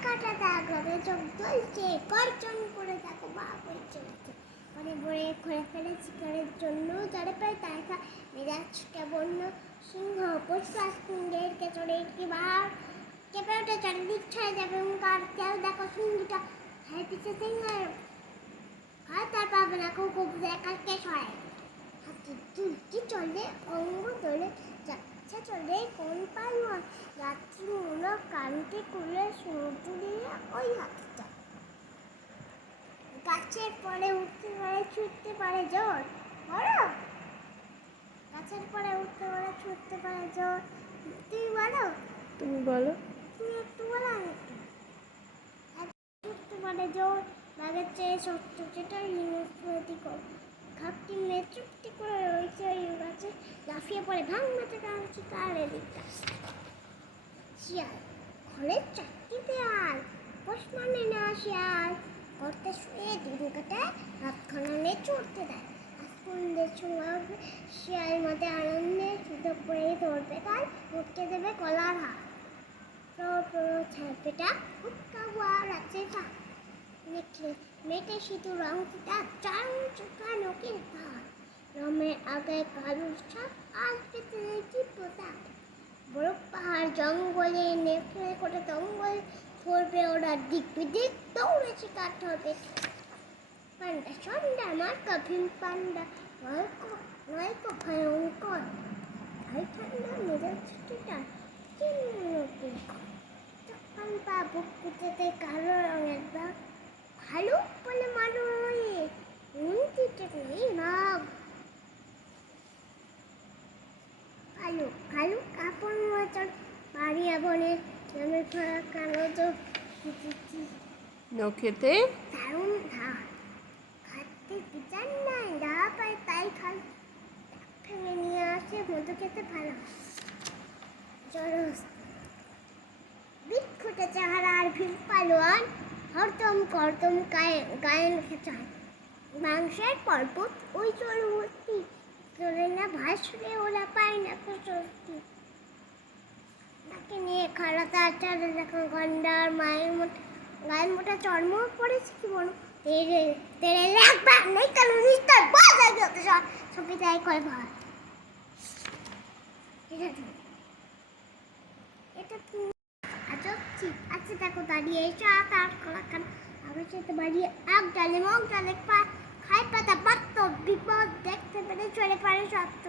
একাটা দেখবে চোখ জ্বলছে, গর্জন করে দেখো বাপ হয়ে চলছে। মানে বড়ে ঘরে ফেলেছি করার জন্য যারা পায় তাই মেজাজ কেমন সিংহ পুষ্পাস্তিঙ্গের কেচড়ে কি বার কেঁপে ওঠে চারিদিক ছাড়া যাবে হুঙ্কার। কেউ দেখো সিংহটা হাই পিছে সিংহের আর তার পাবে না খুব একাকে সরাই হাতি চুলকি চলে অঙ্গ তোলে যাচ্ছে চলে কোন পালোয়ান রাত্রিমূলক কানটি খুলে সমুদ্র দিয়ে ওই হাতিটা গাছের পরে উঠতে পারে ছুটতে পারে জোর বড় গাছের পরে উঠতে পারে ছুটতে পারে জোর। তুমি বলো তুমি বলো তুমি একটু বলো আমি একটু ছুটতে পারে জোর বাঘের চেয়ে ছোট্ট যেটা হিংস্রতি কর ঘাপটি মেয়ে চুপটি করে রয়েছে ওই গাছে লাফিয়ে পড়ে ভাঙ মেতে কাঁদছে কারে দিকটা শিয়াল ঘরের চারটি দেয়াল পোষ মানে না শিয়াল করতে শুয়ে দিন কাটায় হাতখানা নিয়ে চড়তে দেয় আস্কুন্দের ছোঁয়াবে শিয়াল মতে আনন্দে সুযোগ করে ধরবে কাল মুখকে দেবে কলার হাত ছাপেটা হুক্কা হওয়ার আছে মেটে সিঁদুর রঙটা চারণ চোখা নকির ভার রমের আগে কালুর ছাপ আসবে কি পোতা বড় পাহাড় জঙ্গলে নেকড়ে করে জঙ্গল ধরবে ওরা দিক বিদিক দৌড়ে শিকার ধরবে পান্ডা সন্ধ্যা মার্কা ভীম পান্ডা নয়তো ভয়ঙ্কর ভাই ঠান্ডা মেজাজ ছুটিটা তখন পা বুক কুচেতে কালো রঙের দাগ ভালো বলে মানুষ নেই নাগ ভালো ভালো কাপড় মোচর বাড়িয়া বনে নামে ফেরা কালো চোখ নখেতে দারুণ ধার খাটতে বিচার নাই যা পায় তাই খাল ভেঙে নিয়ে আসে মধু খেতে ভালো জলহস্তি বিক্ষুটে চেহারা আর ভিড় পালোয়ান হরদম করদম গায়েন খেচায় মাংসের পর্বত ওই জলহস্তি চলে না ভাসলে ওরা পায় না স্বস্তি তাকে নিয়ে খাড়াতে আচারে দেখো গন্ডার মায়ের গায়ের মোটা চর্ম পড়েছে কি বলো তেরে একবার নেই কালো নিস্তার বাজা গেতে সবই তাই কয় ভাই এটা তুমি আজব ঠিক আছে দেখো দাঁড়িয়ে সাত আট কলাকান আবার সাথে বাড়িয়ে এক ডালে মগ ডালে খাই পাতা পাত্র বিপদ দেখতে পেলে চলে পারে সত্য।